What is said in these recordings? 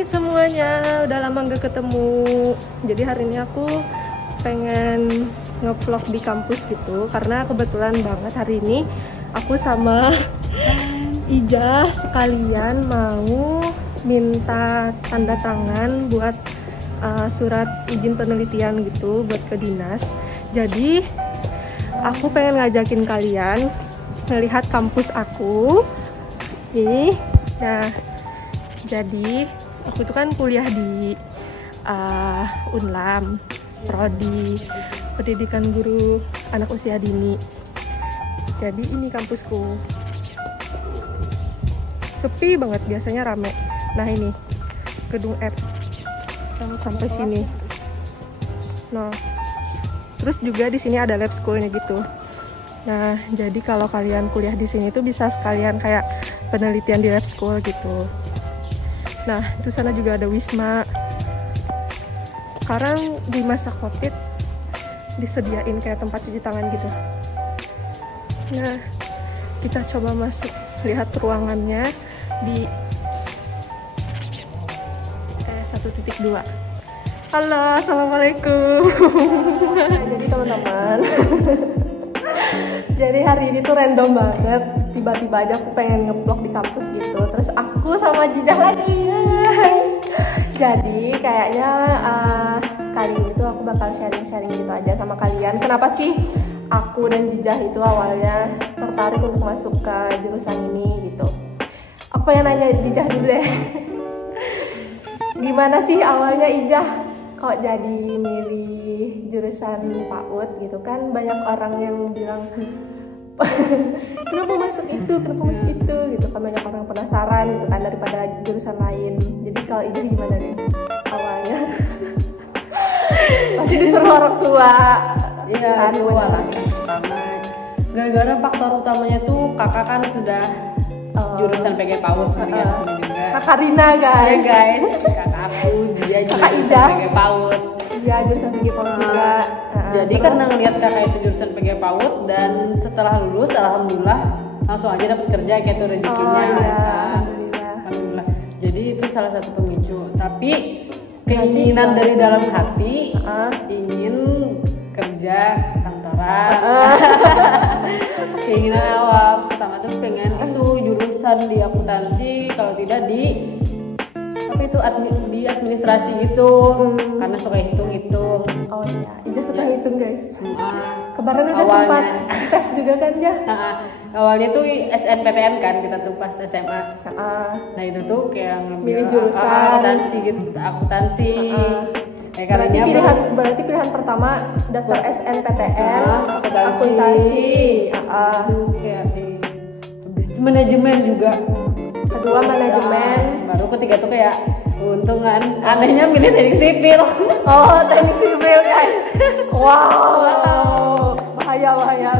Hai semuanya, udah lama gak ketemu. Jadi hari ini aku pengen nge-vlog di kampus gitu, karena kebetulan banget hari ini aku sama Ijah sekalian mau minta tanda tangan buat surat izin penelitian gitu buat ke dinas. Jadi aku pengen ngajakin kalian melihat kampus aku nih. Nah, jadi aku tuh kan kuliah di Unlam, prodi pendidikan guru anak usia dini. Jadi ini kampusku, sepi banget, biasanya rame. Nah ini gedung F sampai sini. Nah, terus juga di sini ada lab schoolnya gitu. Nah, jadi kalau kalian kuliah di sini tuh bisa sekalian kayak penelitian di lab school gitu. Nah, itu sana juga ada Wisma. Sekarang di masa COVID disediain kayak tempat cuci tangan gitu. Nah, kita coba masuk, lihat ruangannya di 1.2. Halo, assalamualaikum. Jadi teman-teman, jadi hari ini tuh random banget. Tiba-tiba aja aku pengen nge-vlog di kampus gitu. Terus aku sama Jijah lagi. Jadi kayaknya kali ini tuh aku bakal sharing-sharing gitu aja sama kalian. Kenapa sih aku dan Jijah itu awalnya tertarik untuk masuk ke jurusan ini gitu. Aku pengen nanya Jijah dulu deh. Gimana sih awalnya Ijah kok jadi milih jurusan PAUD gitu kan? Banyak orang yang bilang kenapa masuk itu gitu kan, banyak orang penasaran gitu kan daripada jurusan lain. Jadi kalau Ijah gimana nih awalnya? Pasti disuruh orang tua. Iya, itu alasan pertama. Gara-gara faktor utamanya tuh kakak kan sudah jurusan PG PAUD kan di sini juga. Kakak Rina guys. Iya guys, kakak aku dia juga jurusan PG PAUD. Iya, jurusan PG PAUD juga. Jadi karena ngeliat kakak itu jurusan PG PAUD dan setelah lulus alhamdulillah langsung aja dapat kerja kayak itu rezekinya. Alhamdulillah. Jadi itu salah satu pemicu. Tapi keinginan dari dalam hati ingin kerja kantoran. Keinginan awal pertama tuh pengen itu jurusan di akuntansi, kalau tidak di apa itu di administrasi gitu. Karena suka hitung-hitung. Oh iya, Ija suka hitung guys. Kemarin udah sempat tes juga kan ya? Awalnya tuh SNPTN kan kita tuh pas SMA. Nah itu tuh kayak milih jurusan akuntansi gitu, akuntansi. Berarti pilihan pertama daftar SNPTN, akuntansi. Itu kayak habis itu manajemen juga. Kedua manajemen. Baru ketiga tuh kayak keuntungan. Anehnya milih teknik sipil. Oh, teknik sipil guys. Wow. Bahaya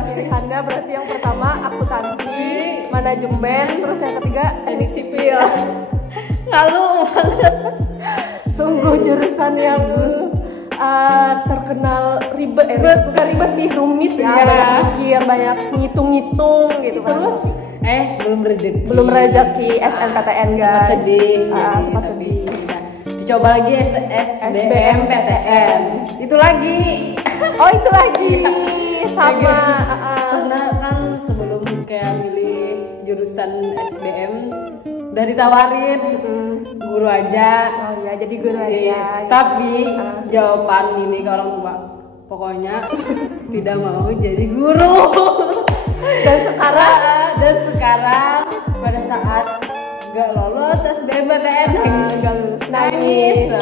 pilihannya. Berarti yang pertama akuntansi, manajemen, terus yang ketiga teknik sipil. Lalu banget. Sungguh jurusan yang terkenal ribet, bukan ribet sih, rumit ya. Banyak mikir, banyak ngitung-ngitung gitu. Terus belum rezeki SNPTN guys. Sempat sedih. Sempat sedih. Dicoba lagi SBMPTN. Itu lagi. Oh itu lagi. Sama. Karena kan sebelum kayak milih jurusan SBM udah ditawarin guru aja. Oh iya, jadi guru aja. Tapi jawaban ini ke orang tua, pokoknya tidak mau jadi guru. Dan sekarang pada saat nggak lolos SBMPTN nangis.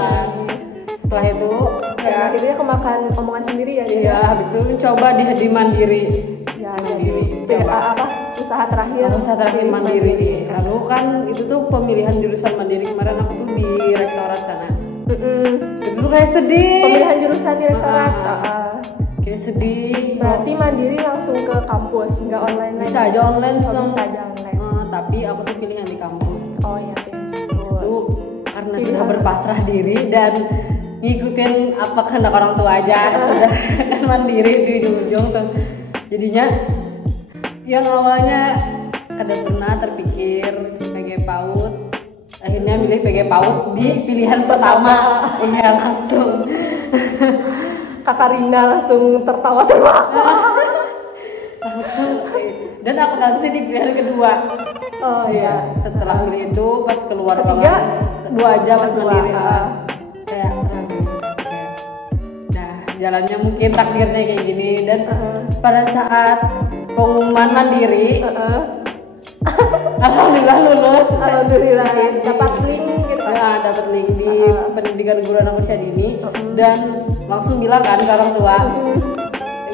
Setelah itu kayak akhirnya kemakan omongan sendiri ya. Iya, habis itu coba di mandiri. Ya, jadi usaha terakhir mandiri. Lalu kan itu tuh pemilihan jurusan mandiri kemarin aku tuh di rektorat sana. Itu tuh kayak sedih. Pemilihan jurusan di rektorat. Kayak sedih. Berarti mandiri langsung ke kampus, nggak online lagi? Bisa aja online. Bisa aja online. Tapi aku tuh pilihan di kampus. Oh iya, kampus. Itu karena sudah berpasrah diri dan ngikutin apa kehendak orang tua aja. Sudah kan mandiri di ujung tuh. Jadinya yang awalnya kada pernah terpikir PG PAUD akhirnya milih PG PAUD di pilihan pertama. Iya langsung. Kakak Rina langsung tertawa-tawa. Langsung. Dan akuntansi di pilihan kedua. Oh iya. Setelah milih itu pas keluar Ketiga? Kedua aja pas Kedua, mandiri. Kayak nah jalannya mungkin takdirnya kayak gini. Dan pada saat pengumuman mandiri, alhamdulillah lulus. Alhamdulillah dapat link gitu kan. Ya, dapat link di pendidikan guru anak usia dini dan langsung bilang kan ke orang tua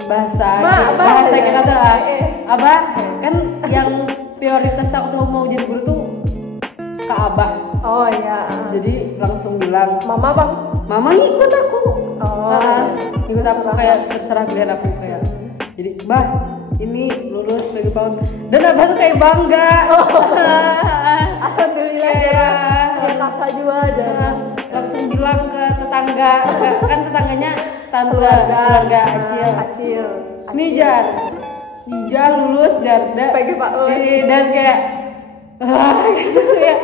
bahasa kita tuh abah kan yang prioritas aku tuh mau jadi guru tuh ke abah. Oh iya. Jadi langsung bilang Mama bang. mama ngikut aku. Ngikut aku terserah. kayak terserah pilihan aku kayak. Jadi bah ini lulus PG PAUD dan abah tuh kayak bangga. Alhamdulillah ya. Kayak kakak juga aja. Langsung bilang ke tetangga, kan tetangganya keluarga Acil. Nih Jar lulus Jarda PG PAUD. Dan kayak gitu ya.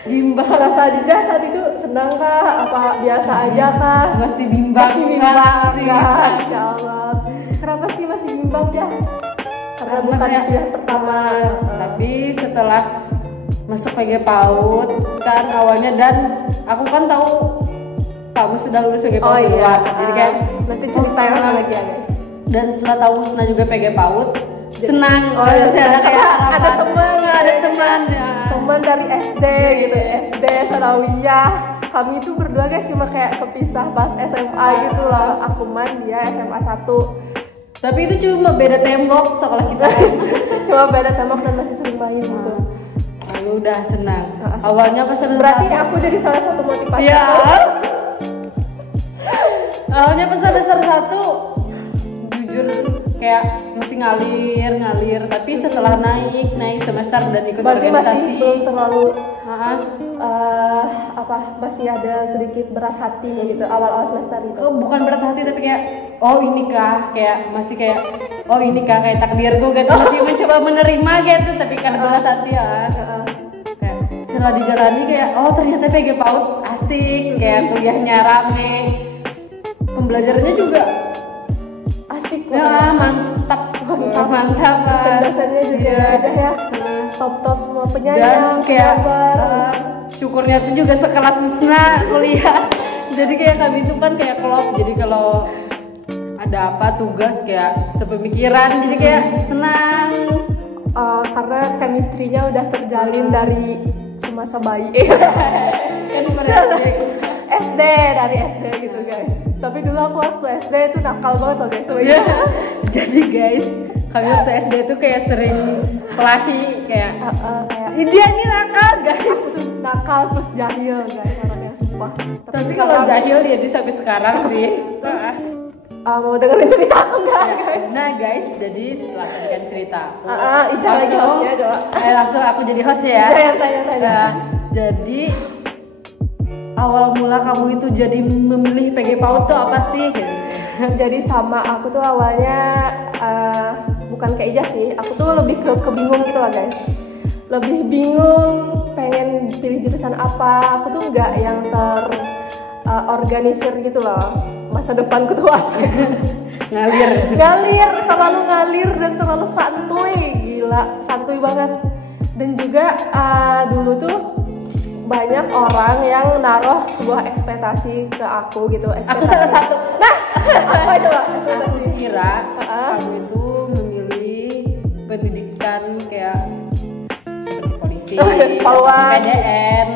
Bimbang. Rasa juga saat itu senang kah? Apa biasa aja kah? Masih bimbang. Guys. Ya Allah. Kenapa sih masih bimbang ya? Karena bukan pilihan pertama. Tapi setelah masuk PG PAUD kan awalnya dan aku kan tahu kamu sudah lulus PG PAUD duluan. Jadi kayak nanti cerita yang lagi ya guys. Dan setelah tahu Husna juga PG PAUD senang. Ada teman ya. Teman dari SD gitu, SD Sarawiyah. Kami itu berdua guys cuma kayak kepisah pas SMA gitu loh. Aku dia SMA 1. Tapi itu cuma beda tembok sekolah kita. Cuma beda tembok dan masih sering main gitu. Lalu udah senang. Awalnya pas berarti aku jadi salah satu motivasi. Ya. Awalnya pas semester 1 jujur kayak masih ngalir, tapi setelah naik semester dan ikut berarti organisasi masih belum terlalu masih ada sedikit berat hati gitu awal semester itu. Bukan berat hati tapi kayak masih kayak kayak takdirku gitu. Masih mencoba menerima gitu tapi kan berat hati ya. Kayak setelah dijalani kayak ternyata PG PAUD asik, kayak kuliahnya rame, pembelajarannya juga asik ya, mantap. Dosen-dosennya juga aja ya. Top semua penyayang, dan kayak syukurnya tuh juga sekelas Husna kuliah. Jadi kayak kami itu kan kayak klop. Jadi kalau ada apa tugas kayak sepemikiran. Jadi kayak tenang. Karena chemistry-nya udah terjalin dari semasa bayi. Kan SD dari SD gitu guys. Tapi dulu aku waktu SD itu nakal banget loh guys. Jadi guys, kami waktu SD tuh kayak sering kelahi kayak dia ini nakal guys. Nakal terus jahil guys, orang yang sumpah. Tapi kalau jahil dia sampai sekarang sih. Terus mau dengerin cerita aku nggak guys? Nah guys, jadi setelah tadi kan cerita Ica lagi hostnya coba. Langsung aku jadi hostnya ya. Tanya. Jadi awal mula kamu itu jadi memilih PG PAUD tuh apa sih? Jadi sama aku tuh awalnya bukan kayak Ija sih. Aku tuh lebih kebingung gitu lah guys. Lebih bingung pengen pilih jurusan apa. Aku tuh nggak yang organisir gitu loh. Masa depanku tuh ngalir, terlalu ngalir dan terlalu santuy, gila, santuy banget. Dan juga dulu tuh banyak orang yang naruh sebuah ekspektasi ke aku gitu. Aku salah satu. Nah, apa coba? Aku kira kamu itu memilih pendidikan kayak seperti polisi, PDN,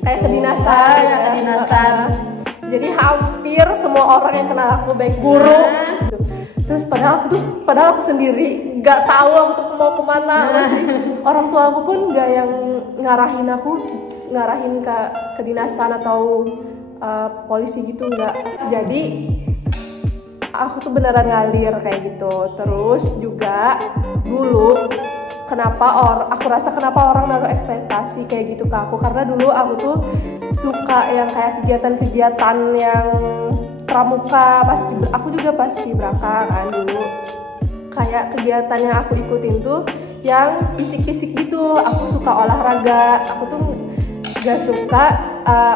kayak kedinasan. Jadi hampir semua orang yang kenal aku baik guru. Terus padahal aku sendiri nggak tahu aku tuh mau kemana. Orang tua aku pun nggak yang ngarahin ke kedinasan atau polisi gitu, nggak. Jadi aku tuh beneran ngalir kayak gitu. Terus juga dulu aku rasa kenapa orang naruh ekspektasi kayak gitu ke aku, karena dulu aku tuh suka yang kayak kegiatan-kegiatan yang pramuka, aku juga pasti beraka kan dulu. Kayak kegiatan yang aku ikutin tuh yang fisik-fisik gitu. Aku suka olahraga. Aku tuh gak suka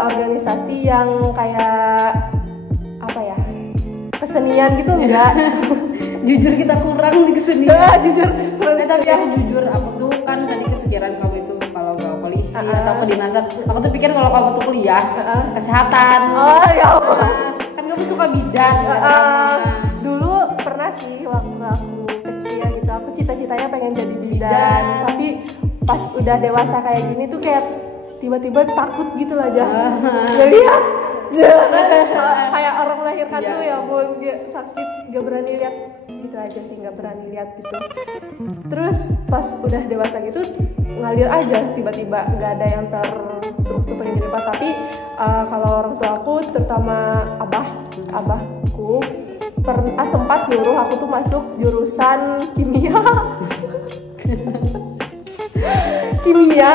organisasi yang kayak apa ya, kesenian gitu enggak. Jujur kita kurang di kesenian. Jujur Tapi aku jujur, aku tuh kan tadi kepikiran kamu itu kalau gak polisi atau kedinasan. Aku tuh pikir kalau kamu tuh kuliah kesehatan. Oh ya Kan kamu suka bidan. Dulu pernah sih waktu aku kecil gitu, aku cita-citanya pengen jadi bidan. Tapi pas udah dewasa kayak gini tuh kayak tiba-tiba takut gitu lah aja. Jadi ya kayak orang melahirkan tuh ya ampun, sakit gak berani lihat gitu aja sih, gak berani lihat gitu. Terus pas udah dewasa gitu ngalir aja tiba-tiba, gak ada yang terstruktur pengen jadi apa. Tapi kalau orang tua aku terutama abahku sempat nyuruh aku tuh masuk jurusan kimia. Kimia,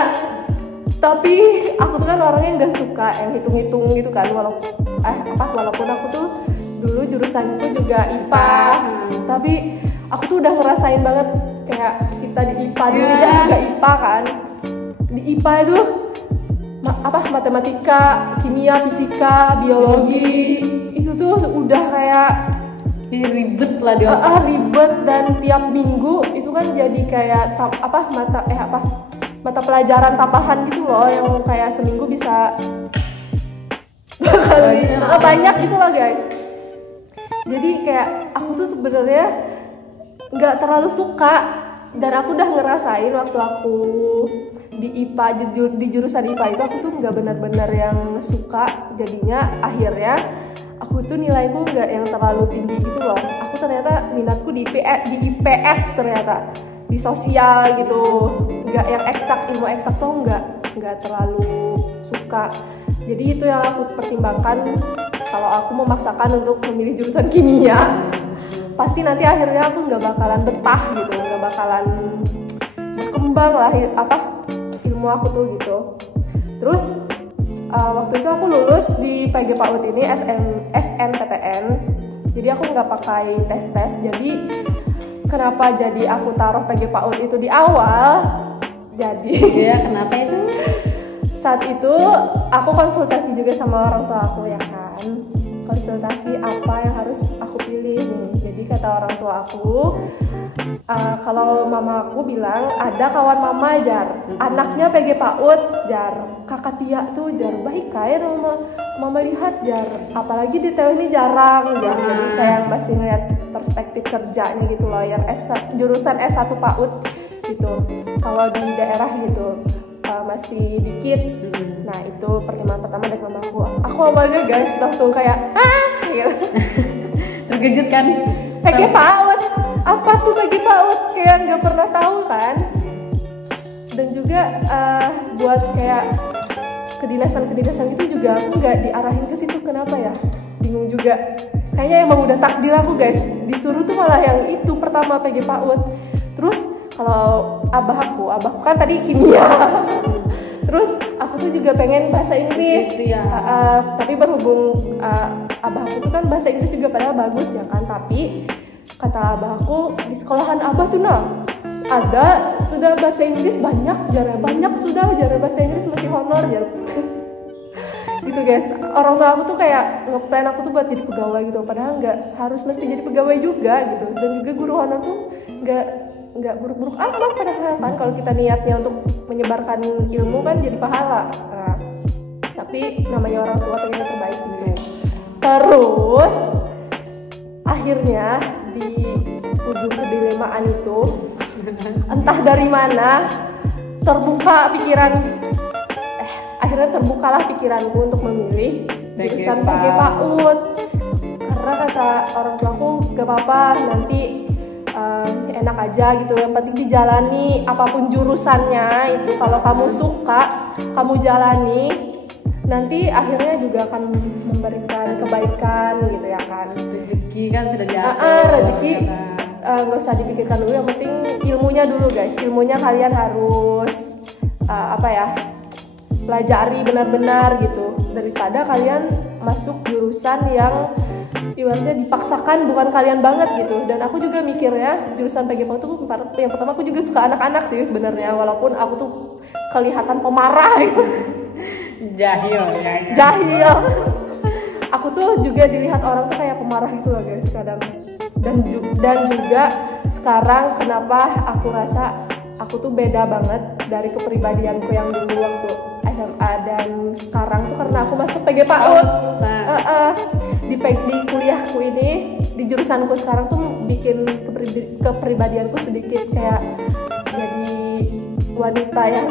tapi aku tuh kan orangnya nggak suka yang hitung-hitung gitu kan, walaupun aku tuh dulu jurusanku juga IPA, tapi aku tuh udah ngerasain banget kayak kita di IPA dulu juga IPA kan, di IPA itu matematika, kimia, fisika, biologi itu tuh udah kayak ribet lah dia. Ribet, dan tiap minggu itu kan jadi kayak mata pelajaran tambahan gitu loh, yang kayak seminggu bisa banyak gitu loh guys. Jadi kayak aku tuh sebenarnya nggak terlalu suka, dan aku udah ngerasain waktu aku di IPA, di jurusan IPA itu aku tuh nggak benar-benar yang suka. Jadinya akhirnya aku tuh nilaiku nggak yang terlalu tinggi gitu loh. Aku ternyata minatku di IPS ternyata, di sosial gitu, nggak yang eksak, ilmu eksak tuh nggak terlalu suka. Jadi itu yang aku pertimbangkan kalau aku memaksakan untuk memilih jurusan kimia. Pasti nanti akhirnya aku nggak bakalan betah gitu, nggak bakalan berkembang lah ilmu aku tuh gitu. Terus waktu itu aku lulus di PG PAUD ini SNPTN, jadi aku nggak pakai tes. Jadi kenapa jadi aku taruh PG PAUD itu di awal? Jadi kenapa itu? Saat itu aku konsultasi juga sama orang tua aku ya kan, konsultasi apa yang harus aku pilih nih. Jadi kata orang tua aku, kalau mama aku bilang ada kawan mama Jar, anaknya PG PAUD Jar, kakak Tia tuh Jar, baik kayak mama lihat Jar, apalagi di TU ini jarang Jar. Jadi kayak masih ngeliat perspektif kerjanya gitu loh, yang jurusan S1 PAUD gitu, kalau di daerah gitu masih dikit. Nah itu pertimbangan pertama dari mamaku. Aku awalnya guys langsung kayak gitu. Terkejut kan? PG PAUD, apa tuh PG PAUD, kayak nggak pernah tahu kan. Dan juga buat kayak kedinasan itu juga aku nggak diarahin ke situ, kenapa ya, bingung juga. Kayaknya emang udah takdir aku guys, disuruh tuh malah yang itu pertama PG PAUD. Terus kalau abahku kan tadi kimia. Terus aku tuh juga pengen bahasa Inggris, tapi berhubung abahku tuh kan bahasa Inggris juga padahal bagus ya kan. Tapi kata abahku, di sekolahan abah tuh ada sudah bahasa Inggris banyak sudah jarang bahasa Inggris masih honor ya. Gitu guys, orang tua aku tuh kayak ngeplan aku tuh buat jadi pegawai gitu, padahal nggak harus mesti jadi pegawai juga gitu. Dan juga guru honor tuh nggak buruk-buruk amat padahal kan, kalau kita niatnya untuk menyebarkan ilmu kan jadi pahala. Nah, tapi namanya orang tua pengen yang terbaik gitu. Terus akhirnya di ujung kedilimaan itu entah dari mana akhirnya terbukalah pikiranku untuk memilih jurusan PG PAUD, karena kata orang tuaku gak apa-apa, nanti enak aja gitu, yang penting dijalani apapun jurusannya itu, kalau kamu suka kamu jalani, nanti akhirnya juga akan memberikan kebaikan gitu ya kan. Rezeki kan sudah diatur. Rezeki nggak usah dipikirkan dulu, yang penting ilmunya dulu guys. Ilmunya kalian harus pelajari benar-benar gitu, daripada kalian masuk jurusan yang ibaratnya dipaksakan bukan kalian banget gitu. Dan aku juga mikirnya jurusan PG PAUD tuh yang pertama aku juga suka anak-anak sih sebenarnya, walaupun aku tuh kelihatan pemarah gitu. Jahil ya. Jahil. Aku tuh juga dilihat orang tuh kayak pemarah gitu loh guys kadang. Dan juga sekarang kenapa aku rasa aku tuh beda banget dari kepribadianku yang dulu waktu SMA dan sekarang tuh karena aku masuk PG PAUD. Di kuliahku ini, di jurusanku sekarang tuh bikin kepribadianku sedikit kayak jadi wanita yang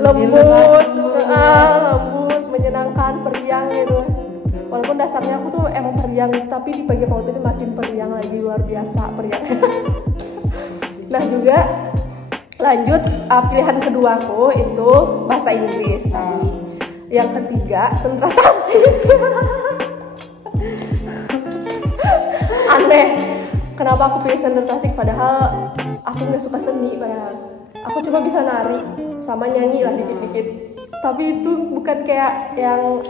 lembut, menyenangkan, periang gitu. Walaupun dasarnya aku tuh emang periang, tapi di PG PAUD ini makin periang lagi, luar biasa periang. Nah juga lanjut, pilihan keduaku itu bahasa Inggris tadi. Yang ketiga sentra tasik. Aneh, kenapa aku pilih sentra tasik padahal aku nggak suka seni padahal. Aku cuma bisa nari sama nyanyi lah dikit-dikit. Tapi itu bukan kayak yang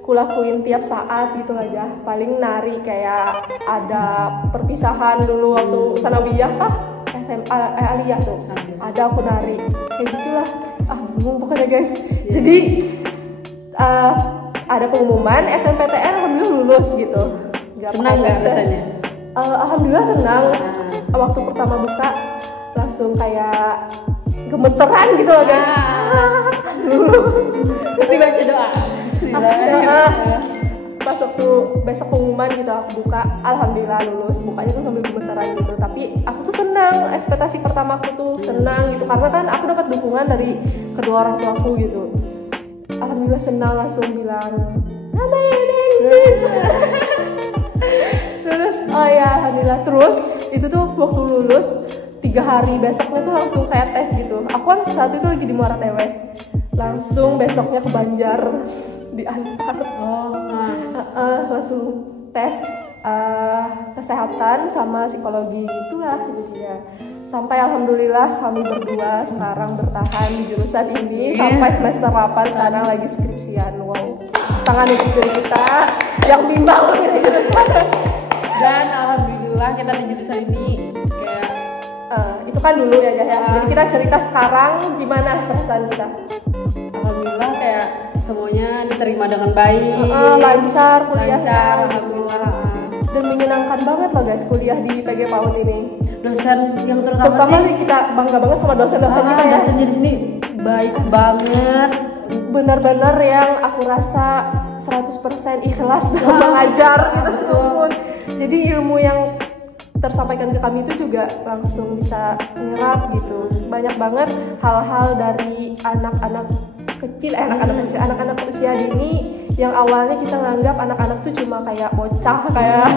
kulakuin tiap saat gitu aja. Paling nari kayak ada perpisahan dulu waktu sanawiyah SMA aliyah tuh. Ada aku nari kayak gitulah. Bingung pokoknya guys. Jadi ada pengumuman SNPTN alhamdulillah lulus gitu. Senang nggak rasanya? Alhamdulillah senang. Waktu pertama buka langsung kayak gemeteran gitu loh guys. Lulus. Tapi baca doa. Pas waktu besok pengumuman gitu aku buka, alhamdulillah lulus. Bukanya tuh sambil gemeteran gitu. Tapi aku tuh senang. Ekspektasi pertamaku tuh senang gitu karena kan aku dapat dukungan dari kedua orang tuaku gitu. Alhamdulillah senang, langsung bilang lulus. Oh ya alhamdulillah. Terus itu tuh waktu lulus 3 hari besoknya tuh langsung kayak tes gitu. Aku kan saat itu lagi di Muara Tewe, langsung besoknya ke Banjar diantar. Langsung tes kesehatan sama psikologi itulah intinya. Sampai alhamdulillah kami berdua sekarang bertahan di jurusan ini sampai semester 8 sekarang lagi skripsian. Wow, tangan untuk diri kita yang bimbang ini jurusan. Dan alhamdulillah kita di jurusan ini kayak itu kan dulu ya guys ya. Jadi kita cerita sekarang gimana perasaan kita. Alhamdulillah kayak semuanya diterima dengan baik. Lancar kuliah. Lancar, alhamdulillah. Dan menyenangkan banget loh guys kuliah di PG PAUD ini. Dosen yang terutama sih kita bangga banget sama dosen-dosen kita ya. Dosennya di sini baik banget. Benar-benar yang aku rasa 100% ikhlas dalam mengajar gitu. Jadi ilmu yang tersampaikan ke kami itu juga langsung bisa nyerap gitu. Banyak banget hal-hal dari anak-anak anak-anak usia dini yang awalnya kita nganggap anak-anak tuh cuma kayak bocah kayak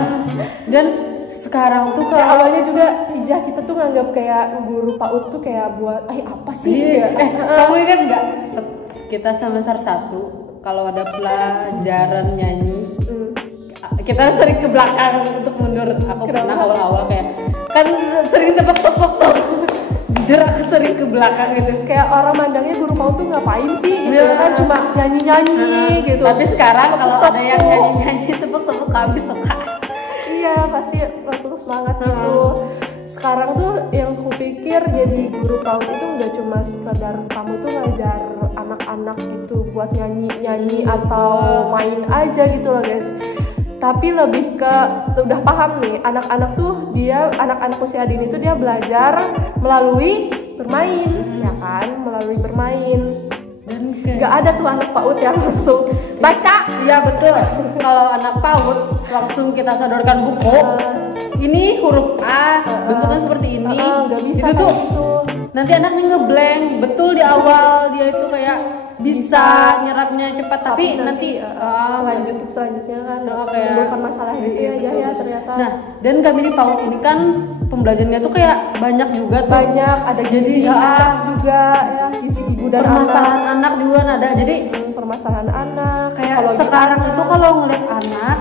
dan sekarang tuh kayak awalnya juga ijah kita tuh nganggap kayak guru PAUD tuh kayak buat apa sih ya? Kamu kan enggak, kita semester 1 kalau ada pelajaran nyanyi kita sering ke belakang untuk mundur. Aku pernah awal-awal kayak kan sering tepok-tepok tuh. Jujur aku sering ke belakang gitu. Kayak orang mandangnya guru PAUD tuh ngapain sih gitu kan cuma nyanyi-nyanyi gitu. Tapi sekarang kalau ada yang nyanyi-nyanyi tepok-tepok kami suka. Iya pasti langsung semangat gitu. Sekarang tuh yang aku pikir jadi guru PAUD itu nggak cuma sekedar kamu tuh ngajar anak-anak gitu buat nyanyi-nyanyi atau main aja gitu loh guys. Tapi lebih ke udah paham nih anak-anak tuh anak-anak usia dini tuh dia belajar melalui bermain ya kan, melalui bermain. Dan nggak ada tuh anak PAUD yang langsung baca. Iya betul. Kalau anak PAUD langsung kita sodorkan buku. Ini huruf A, bentuknya seperti ini. Nggak bisa itu tuh gitu. Nanti anaknya ngeblank. Betul di awal dia itu kayak bisa nyerapnya cepat, tapi nanti selanjutnya kan menimbulkan masalah gitu ya ternyata. Nah, dan kami di PAUD ini kan pembelajarannya tuh kayak banyak juga tuh. Banyak ada gizi anak juga ya, gizi ibu dan permasalahan anak juga ada. Jadi permasalahan anak kayak sekarang itu kalau ngeliat anak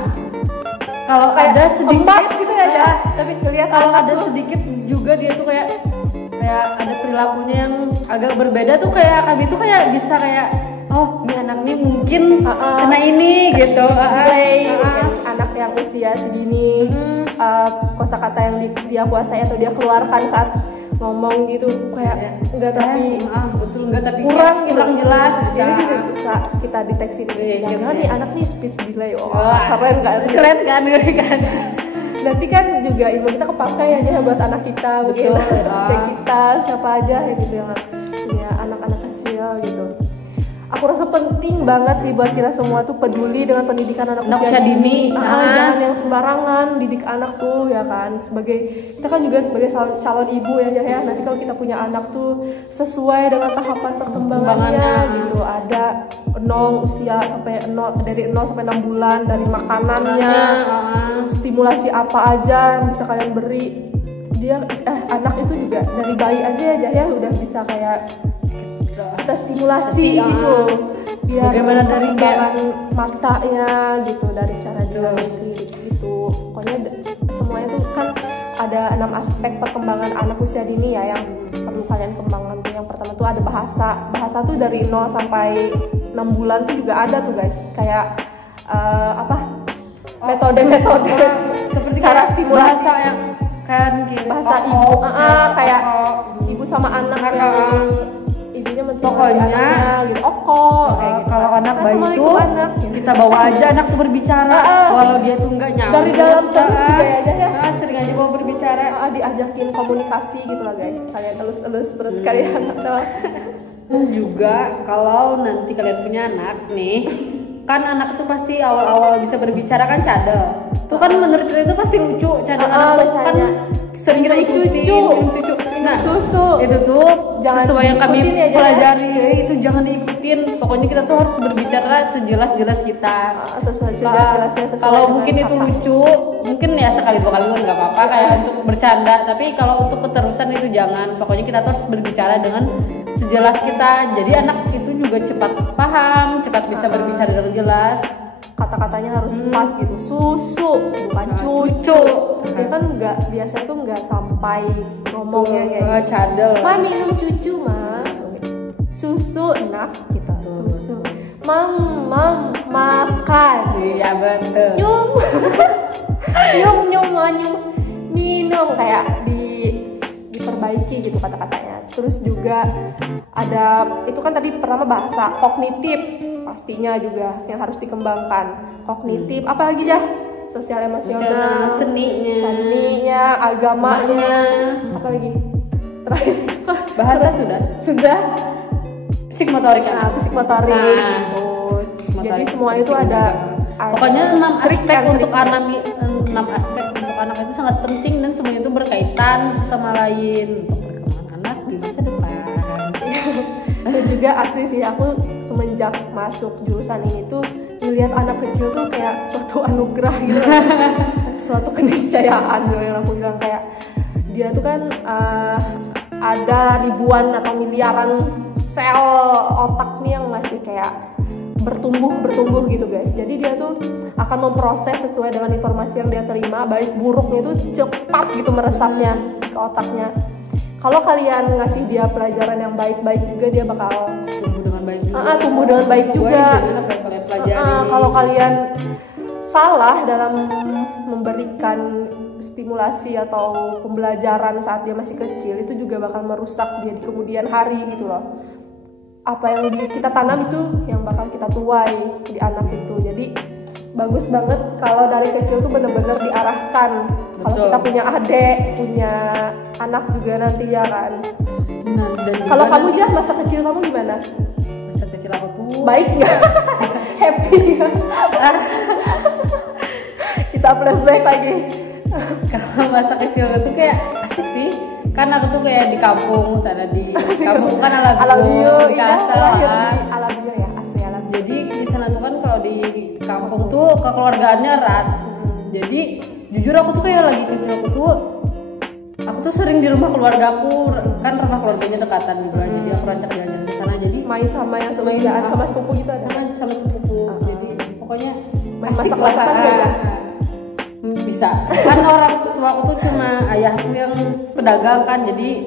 kalau ada sedikit emas gitu ya, tapi kelihatan kalau ada sedikit juga dia tuh kayak ada perilakunya yang agak berbeda tuh kayak kami tuh kayak bisa kayak ini anak nih mungkin kena ini gitu. Anak yang usia segini kosakata yang dia kuasai atau dia keluarkan saat ngomong gitu kayak enggak tapi betul enggak tapi kurang gitu. Kurang jelas bisa. Jadi juga bisa kita deteksi jangan nih anak nih speech delay. Keren kan? Nanti kan juga ilmu kita kepakai aja buat anak kita, mungkin kayak kita siapa aja ya gitu yang punya anak-anak kecil gitu. Aku rasa penting banget sih buat kita semua tuh peduli dengan pendidikan anak usia dini. Jangan yang sembarangan didik anak tuh ya kan. Kita kan juga sebagai calon ibu ya. Nanti kalau kita punya anak tuh sesuai dengan tahapan perkembangannya gitu. Ada usia sampai 0 dari 0 sampai 6 bulan, dari makanannya, stimulasi apa aja yang bisa kalian beri. Anak itu juga dari bayi aja ya udah bisa kayak kita stimulasi gitu biar bagaimana dari matanya gitu, dari cara dia lirik gitu. Pokoknya semuanya tuh kan ada 6 aspek perkembangan anak usia dini ya yang perlu kalian kembangkan tuh. Yang pertama tuh ada bahasa tuh dari 0 sampai 6 bulan tuh juga ada tuh guys, kayak metode-metode seperti cara stimulasi bahasa yang kan bahasa ibu kayak ibu sama anak yang ibunya pokoknya gitu. Kalau anak bayi itu kita bawa aja anak tuh berbicara. Kalau dia tuh enggak nyambung dari dalam perut juga ya. Sering aja bawa berbicara. Diajakin komunikasi gitu lah guys. Kalian elus perut kalian juga kalau nanti kalian punya anak nih, kan anak tuh pasti awal-awal bisa berbicara kan cadel. Tuh kan menurut kita itu pasti lucu cadel anak tuh kan sering kita ikutin cucu. Nah, susu itu tuh jangan sesuai yang kami pelajari ya. Itu jangan diikutin. Pokoknya kita tuh harus berbicara sejelas-jelas kita. Sejelas-jelasnya kalau mungkin itu lucu, mungkin ya sekali 2 kali nggak apa-apa kayak untuk bercanda. Tapi kalau untuk keterusan itu jangan. Pokoknya kita tuh harus berbicara dengan sejelas kita. Jadi anak itu juga cepat paham, cepat bisa berbicara dengan jelas. Kata-katanya harus pas gitu. Susu bukan cucu. Dia kan biasa tuh nggak sampai ngomongnya kayak cadel. Ma minum cucu ma. Susu nak gitu. Susu. Mam makan. Iya betul. Nyum minum kayak diperbaiki gitu kata-katanya. Terus juga ada itu kan tadi pertama bahasa kognitif. Pastinya juga yang harus dikembangkan kognitif, apalagi sosial emosional, seninya, agamanya, apalagi terakhir bahasa sudah psikomotorik gitu. Jadi semua itu ada pokoknya 6 aspek untuk anak itu sangat penting dan semuanya itu berkaitan sama lain untuk perkembangan anak di masa depan. Dan juga asli sih aku semenjak masuk jurusan ini tuh ngelihat anak kecil tuh kayak suatu anugerah gitu. Suatu keniscayaan gitu yang aku bilang, kayak dia tuh kan ada ribuan atau miliaran sel otak nih yang masih kayak bertumbuh gitu guys. Jadi dia tuh akan memproses sesuai dengan informasi yang dia terima, baik buruknya itu cepat gitu meresapnya ke otaknya. Kalau kalian ngasih dia pelajaran yang baik-baik juga, dia bakal tumbuh dengan baik juga. Kalau kalian salah dalam memberikan stimulasi atau pembelajaran saat dia masih kecil, itu juga bakal merusak dia di kemudian hari gitu loh. Apa yang kita tanam itu yang bakal kita tuai di anak itu. Jadi bagus banget kalau dari kecil tuh bener-bener diarahkan. Kalau kita punya adik, punya anak juga nanti ya kan. Kalau kamu masa kecil kamu gimana? Masa kecil aku tuh baik nggak? Happy nggak? Kita flashback lagi. Kalau masa kecil itu kayak asik sih. Kan aku tuh kayak di kampung sana, di kampung kan Alabio, di Kasar. Alabio ya, asli Alabio. Jadi di sana tuh kan kalau di kampung tuh kekeluargaannya erat. Jadi jujur aku tuh kayak lagi kecil aku tuh sering di rumah keluargaku, kan rumah keluarganya dekatan juga. Jadi aku rancak jalan-jalan ke sana. Jadi main sama yang seusiaan, sama sepupu gitu ada. Main sama sepupu. Jadi pokoknya main masak-masakan ya. Bisa. Kan orang tua aku tuh cuma ayahku yang pedagang kan. Jadi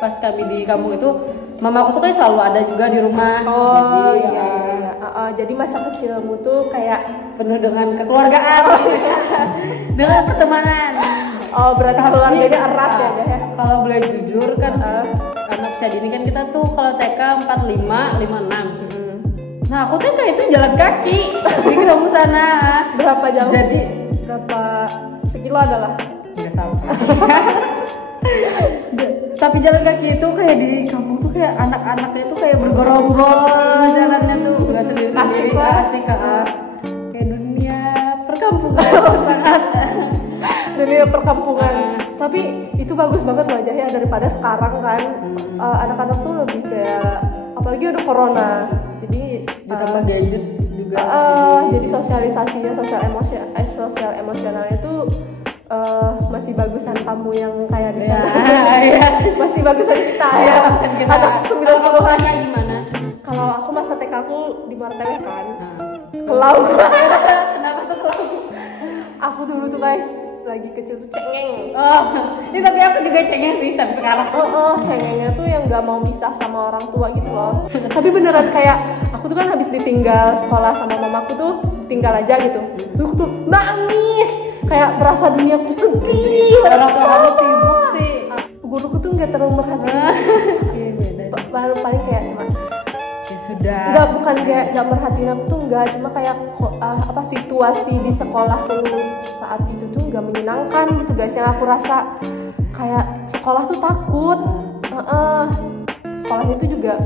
pas kami di kampung itu mama aku tuh kayak selalu ada juga di rumah. Jadi, iya. Jadi masa kecilmu tuh kayak penuh dengan kekeluargaan, dengan pertemanan. Oh, berarti keluarganya erat ya, ya? Kalau boleh jujur kan, anak usia dini kan kita tuh kalau TK 45, 56. Nah aku TK itu jalan kaki di kampus sana. Berapa jauh? Jadi berapa sekilo adalah? nggak sampai. Tapi jalan kaki itu kayak di kampung tuh kayak anak-anaknya tuh kayak bergerombol jalannya tuh nggak sendiri-sendiri, asik kayak dunia perkampungan sangat. Dunia perkampungan. Tapi itu bagus banget loh ya daripada sekarang kan anak-anak tuh lebih kayak apalagi ada corona. Jadi ditambah gadget juga. Jadi sosialisasinya sosial emosionalnya tuh masih bagusan kamu yang kayak di sana. Iya. Masih bagusan kita ya. Anak 90-an. Gimana? Kalau aku masa TK aku di Martele kan. Kelau. Kenapa tuh kelau? Aku dulu tuh guys lagi kecil tuh cengeng. Ini tapi aku juga cengeng sih sampai sekarang. Cengengnya tuh yang nggak mau pisah sama orang tua gitu loh. Tapi beneran kayak aku tuh kan habis ditinggal sekolah sama mamaku tuh tinggal aja gitu. Aku tuh nangis kayak berasa dunia aku tuh sedih. Orang tua kamu sibuk sih. Guruku tuh nggak terlalu merhatiin. Iya beda. Baru paling kayak cuma Ya sudah. bukan nggak merhatiin aku tuh nggak, cuma kayak situasi di sekolahku saat itu tuh nggak menyenangkan gitu guys. Yang aku rasa kayak sekolah tuh takut. Sekolahnya itu juga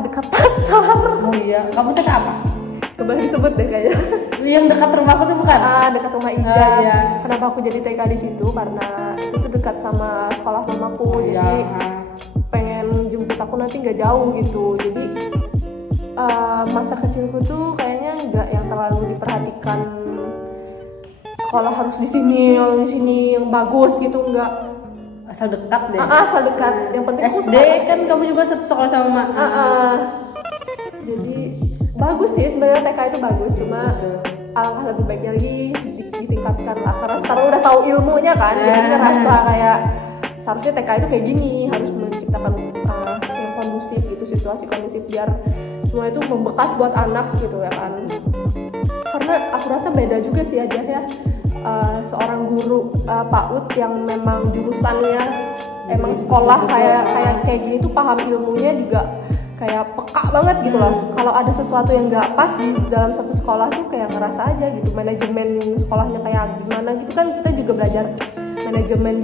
dekat pasar. Oh iya, kamu TK apa? Boleh disebut deh kayaknya. Yang dekat rumahku tuh bukan? Dekat rumah Ija. Iya. Kenapa aku jadi TK di situ? Karena itu tuh dekat sama sekolah mamaku. Jadi pengen jemput aku nanti nggak jauh gitu. Jadi masa kecilku tuh kayaknya nggak yang terlalu diperhatikan sekolah harus di sini yang bagus gitu, nggak. Asal dekat deh. Asal dekat. Yang penting SD kan kamu juga satu sekolah sama Mak. Jadi bagus sih sebenarnya TK itu bagus, cuma alangkah lebih baiknya lagi ditingkatkan lah karena sekarang udah tahu ilmunya kan. Jadi ngerasa kayak seharusnya TK itu kayak gini, harus menciptakan yang kondusif gitu, situasi kondusif biar semua itu membekas buat anak gitu ya kan. Karena aku rasa beda juga sih aja ya seorang guru PAUD yang memang jurusannya emang sekolah kayak gini tuh paham ilmunya juga kayak peka banget gitu loh. Kalau ada sesuatu yang nggak pas di dalam satu sekolah tuh kayak ngerasa aja gitu manajemen sekolahnya kayak gimana gitu kan. Kita juga belajar manajemen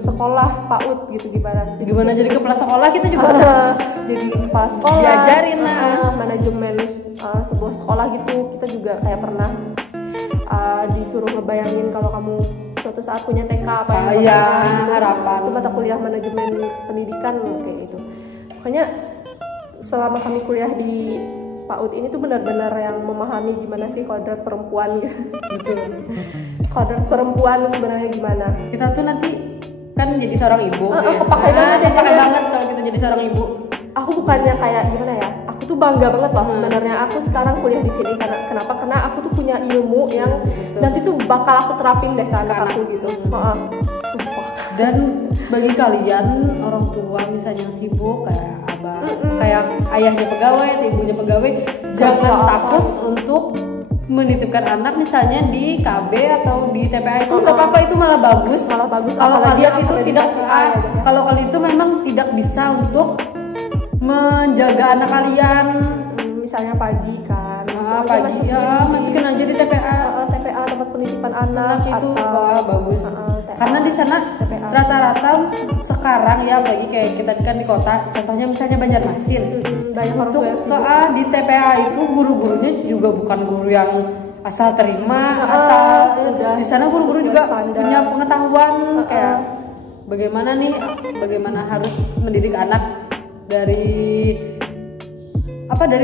sekolah PAUD gitu gimana jadi kepala sekolah kita juga jadi kepala sekolah diajarin manajemen sebuah sekolah gitu. Kita juga kayak pernah disuruh ngebayangin kalau kamu suatu saat punya TK apa yang gitu. Harapan itu mata kuliah manajemen pendidikan kayak gitu. Makanya selama kami kuliah di PAUD ini tuh benar-benar yang memahami gimana sih kodrat perempuan gitu. Betul. Kodrat perempuan sebenarnya gimana? Kita tuh nanti kan jadi seorang ibu. Kepakai banget kalau kita jadi seorang ibu. Aku bukannya kayak gimana ya? Aku tuh bangga banget loh sebenarnya. Aku sekarang kuliah di sini kenapa? Karena aku tuh punya ilmu yang nanti tuh bakal aku terapin deh ke anak aku gitu. Sumpah. Dan bagi kalian orang tua misalnya yang sibuk kayak abang, kayak ayahnya pegawai atau ibunya pegawai, jangan takut untuk menitipkan anak misalnya di KB atau di TPA itu nggak apa-apa, itu malah bagus. Kalau kalian itu kalau kalian itu memang tidak bisa untuk menjaga anak kalian, misalnya pagi kan, masukin aja di TPA tempat penitipan anak itu bagus. Karena di sana rata-rata sekarang ya, apalagi kayak kita kan di kota, contohnya misalnya Banjarmasin, untuk di TPA itu guru-gurunya juga bukan guru yang asal terima, di sana guru-guru juga punya pengetahuan kayak bagaimana harus mendidik anak dari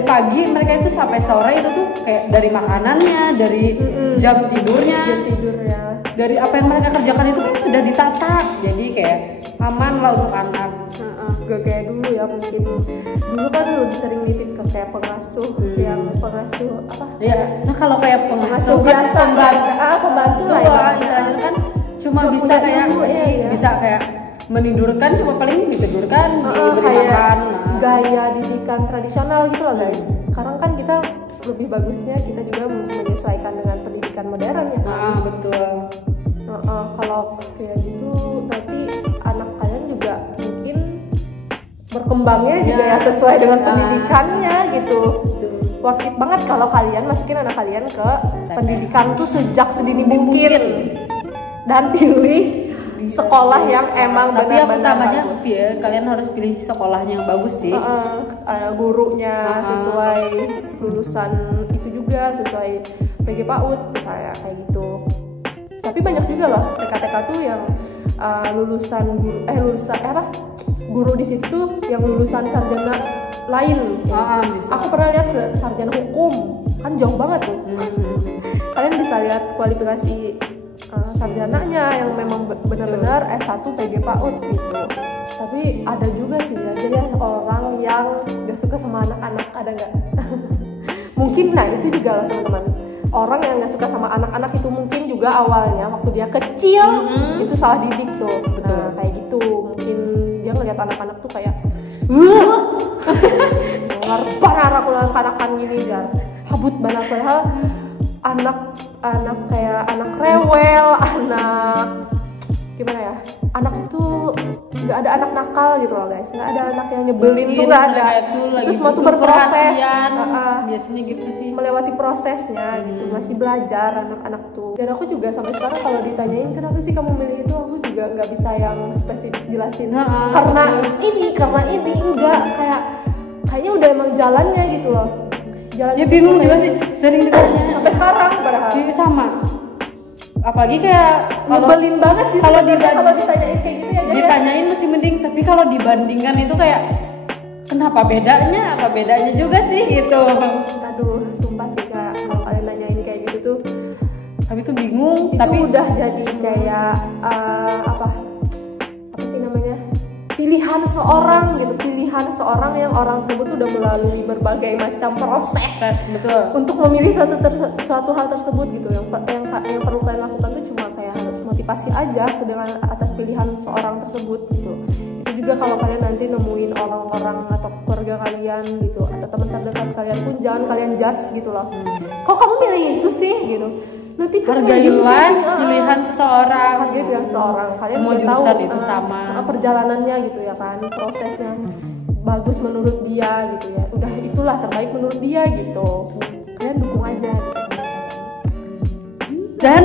pagi mereka itu sampai sore itu tuh kayak dari makanannya, dari jam tidurnya, dari apa yang mereka kerjakan itu kan sudah ditata, jadi kayak aman lah untuk anak. Gak kayak dulu ya, mungkin dulu kan lebih sering nitip ke kayak pengasuh yang pengasuh apa? Ya, nah kalau kayak pengasuh biasa pembantu lah ya. Istilahnya kan cuma bisa kayak bisa kayak menidurkan, cuma paling ditidurkan, diberi makan. Gaya didikan tradisional gitu loh guys. Sekarang kan kita lebih bagusnya kita juga menyesuaikan dengan pendidikan modern ya kan. Betul. Kalau kayak gitu nanti anak kalian juga mungkin berkembangnya juga ya sesuai dengan pendidikannya gitu. Worth it banget kalau kalian masukin anak kalian ke pendidikan tuh sejak sedini mungkin dan pilih sekolah yang emang benar-benar utamanya bagus. kalian harus pilih sekolahnya yang bagus sih. Gurunya sesuai lulusan itu juga, sesuai PG PAUD misalnya kayak gitu. Tapi banyak juga loh TK-TK tuh yang guru di situ tuh yang lulusan sarjana lain. Aku pernah lihat sarjana hukum, kan jauh banget tuh. Kalian bisa lihat kualifikasi sarjananya yang memang benar-benar S1 PG PAUD gitu. Tapi ada juga sih aja ya orang yang gak suka sama anak-anak, ada nggak? Mungkin nah itu juga lah teman-teman. Orang yang gak suka sama anak-anak itu mungkin juga awalnya waktu dia kecil itu salah didik tuh. Nah, kayak gitu mungkin dia ngeliat anak-anak tuh kayak ngarpan aku anak-anakan gini jar habut banget, padahal anak kayak anak rewel, anak gimana ya, anak itu nggak ada anak nakal gitu loh guys, nggak ada anak yang nyebelin tuh nggak ada. Itu semua tuh berproses, biasanya gitu sih, melewati prosesnya gitu, masih belajar anak-anak tuh. Dan aku juga sampai sekarang kalau ditanyain kenapa sih kamu milih itu, aku juga nggak bisa yang spesifik jelasin karena ini enggak, kayaknya udah emang jalannya gitu loh. Jalannya ya bingung juga sih, sering ditanya sampai sekarang padahal sama. Apalagi kayak nyebelin banget sih kalau ditanyain kayak gitu ya. Ditanyain masih mending, tapi kalau dibandingkan itu kayak kenapa bedanya? Apa bedanya juga sih gitu. Aduh, sumpah sih Kak, kalau kalian nanyain kayak gitu tuh tapi tuh bingung, itu tapi udah jadi kayak apa sih namanya? Pilihan seorang yang orang tersebut udah melalui berbagai macam proses untuk memilih suatu hal tersebut gitu. Yang perlu kalian lakukan tuh cuma kayak harus motivasi aja dengan atas pilihan seorang tersebut gitu. Itu juga kalau kalian nanti nemuin orang-orang atau keluarga kalian gitu atau teman terdekat kalian pun jangan kalian judge gitu loh. Kok kamu milih itu sih gitu. Nanti hargailah pilihan seseorang. Kalian semua jurusan itu sama. Perjalanannya gitu ya kan, prosesnya bagus menurut dia gitu ya. Udah itulah terbaik menurut dia gitu. Kalian dukung aja gitu. Dan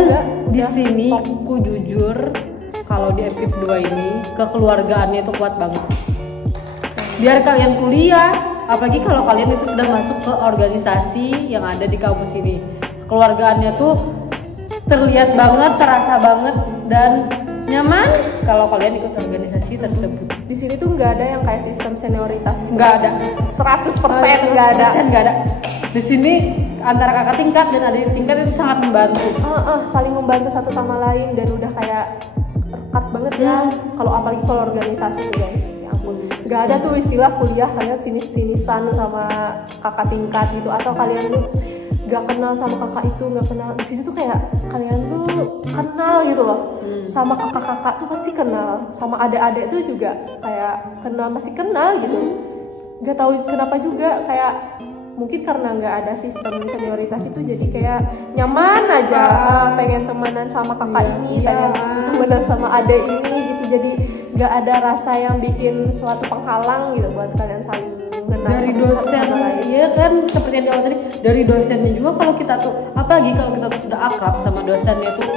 di sini aku jujur kalau di FIP 2 ini kekeluargaannya itu kuat banget. Biar kalian kuliah, apalagi kalau kalian itu sudah masuk ke organisasi yang ada di kampus ini, kekeluargaannya tuh terlihat banget, terasa banget, dan nyaman kalau kalian ikut organisasi tersebut. Di sini tuh nggak ada yang kayak sistem senioritas gitu. Nggak ada. 100% nggak ada. Nggak ada. Di sini antara kakak tingkat dan adik tingkat itu sangat membantu. Saling membantu satu sama lain dan udah kayak rekat banget ya. Kalau apalagi kalau organisasi tuh guys, ya ampun. Nggak ada tuh istilah kuliah kalian sinis-sinisan sama kakak tingkat gitu, atau kalian tuh gak kenal sama kakak itu, gak kenal. Di sini tuh kayak kalian tuh kenal gitu loh. Sama kakak-kakak tuh pasti kenal, sama adik-adik tuh juga kayak kenal, masih kenal gitu. Gak tahu kenapa juga, kayak mungkin karena nggak ada sistem senioritas itu jadi kayak nyaman aja. Pengen temenan sama kakak ini, pengen temenan sama adik ini gitu. Jadi gak ada rasa yang bikin suatu penghalang gitu buat kalian saling dari dosen, iya kan, seperti yang di awal tadi, dari dosennya juga. Kalau kita tuh, apalagi kalau kita tuh sudah akrab sama dosennya tuh,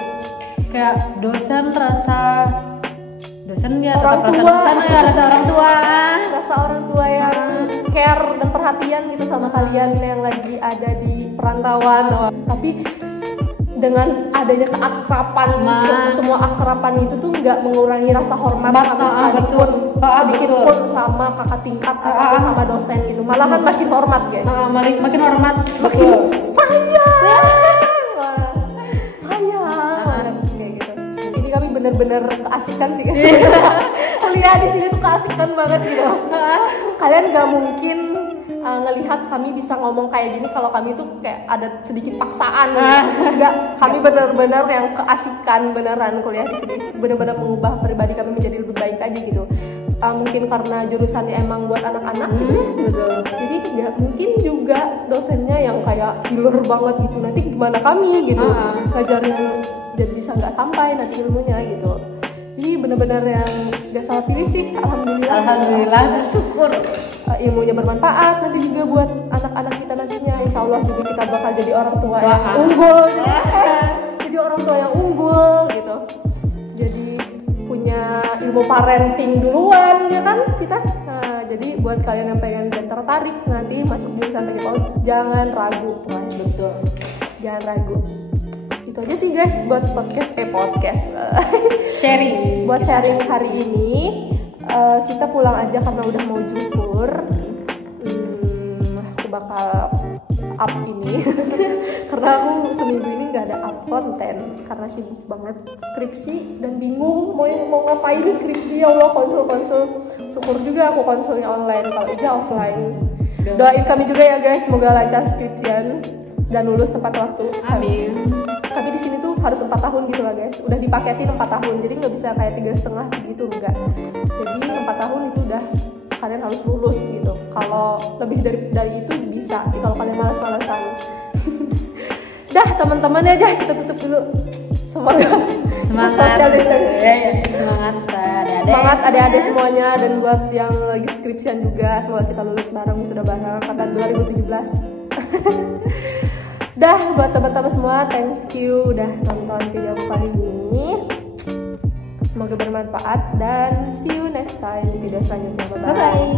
kayak dosen ya tetap rasa dosen ya, rasa orang tua yang care dan perhatian gitu sama kalian yang lagi ada di perantauan. Tapi dengan adanya keakraban, semua akraban itu tuh nggak mengurangi rasa hormat sedikit pun sama kakak tingkat atau sama dosen gitu, malahan makin hormat guys. Makin hormat, makin sayang kayak gitu. Ini kami bener-bener keasikan sih guys. Kuliah di sini tuh keasikan banget gitu. Kalian nggak mungkin ngelihat kami bisa ngomong kayak gini kalau kami tuh kayak ada sedikit paksaan gitu. Enggak, kami benar-benar yang keasikan beneran kuliah di sini, benar-benar mengubah pribadi kami menjadi lebih baik aja gitu. Mungkin karena jurusannya emang buat anak-anak gitu. Betul. Jadi nggak mungkin juga dosennya yang kayak killer banget gitu. Nanti gimana kami gitu ngajarnya jadi bisa nggak sampai nanti ilmunya gitu. Jadi benar-benar yang gak salah pilih sih, alhamdulillah bersyukur. Ilmunya bermanfaat nanti juga buat anak-anak kita nantinya, insya Allah juga kita bakal jadi orang tua yang unggul jadi orang tua yang unggul gitu, jadi punya ilmu parenting duluan ya kan kita. Nah, jadi buat kalian yang pengen dan tertarik nanti masuk jurusan PG PAUD, jangan ragu mas. Betul, jangan ragu. Itu aja sih guys buat podcast sharing. Buat sharing hari ini. Kita pulang aja karena udah mau juhur. Aku bakal up ini karena aku seminggu ini nggak ada up konten karena sibuk banget skripsi dan bingung mau ngapain skripsi. Ya Allah, konsul syukur juga aku konsulnya online, kalau itu offline. Doain kami juga ya guys, semoga lancar skripsian dan lulus tepat waktu. Amin. Tapi di sini tuh harus 4 tahun gitu lah guys, udah dipaketin 4 tahun, jadi nggak bisa kayak 3,5 gitu, enggak. Jadi 4 tahun itu udah kalian harus lulus gitu. Kalau lebih dari itu bisa sih kalau kalian malas-malasan. Dah teman-teman aja kita tutup dulu. Semoga social distancing. Semangat adik-adik semuanya, dan buat yang lagi skripsian juga semoga kita lulus bareng, sudah bareng angkatan 2017. Dah buat teman-teman semua, thank you udah nonton video aku kali ini. Semoga bermanfaat dan see you next time di video selanjutnya. Bye bye.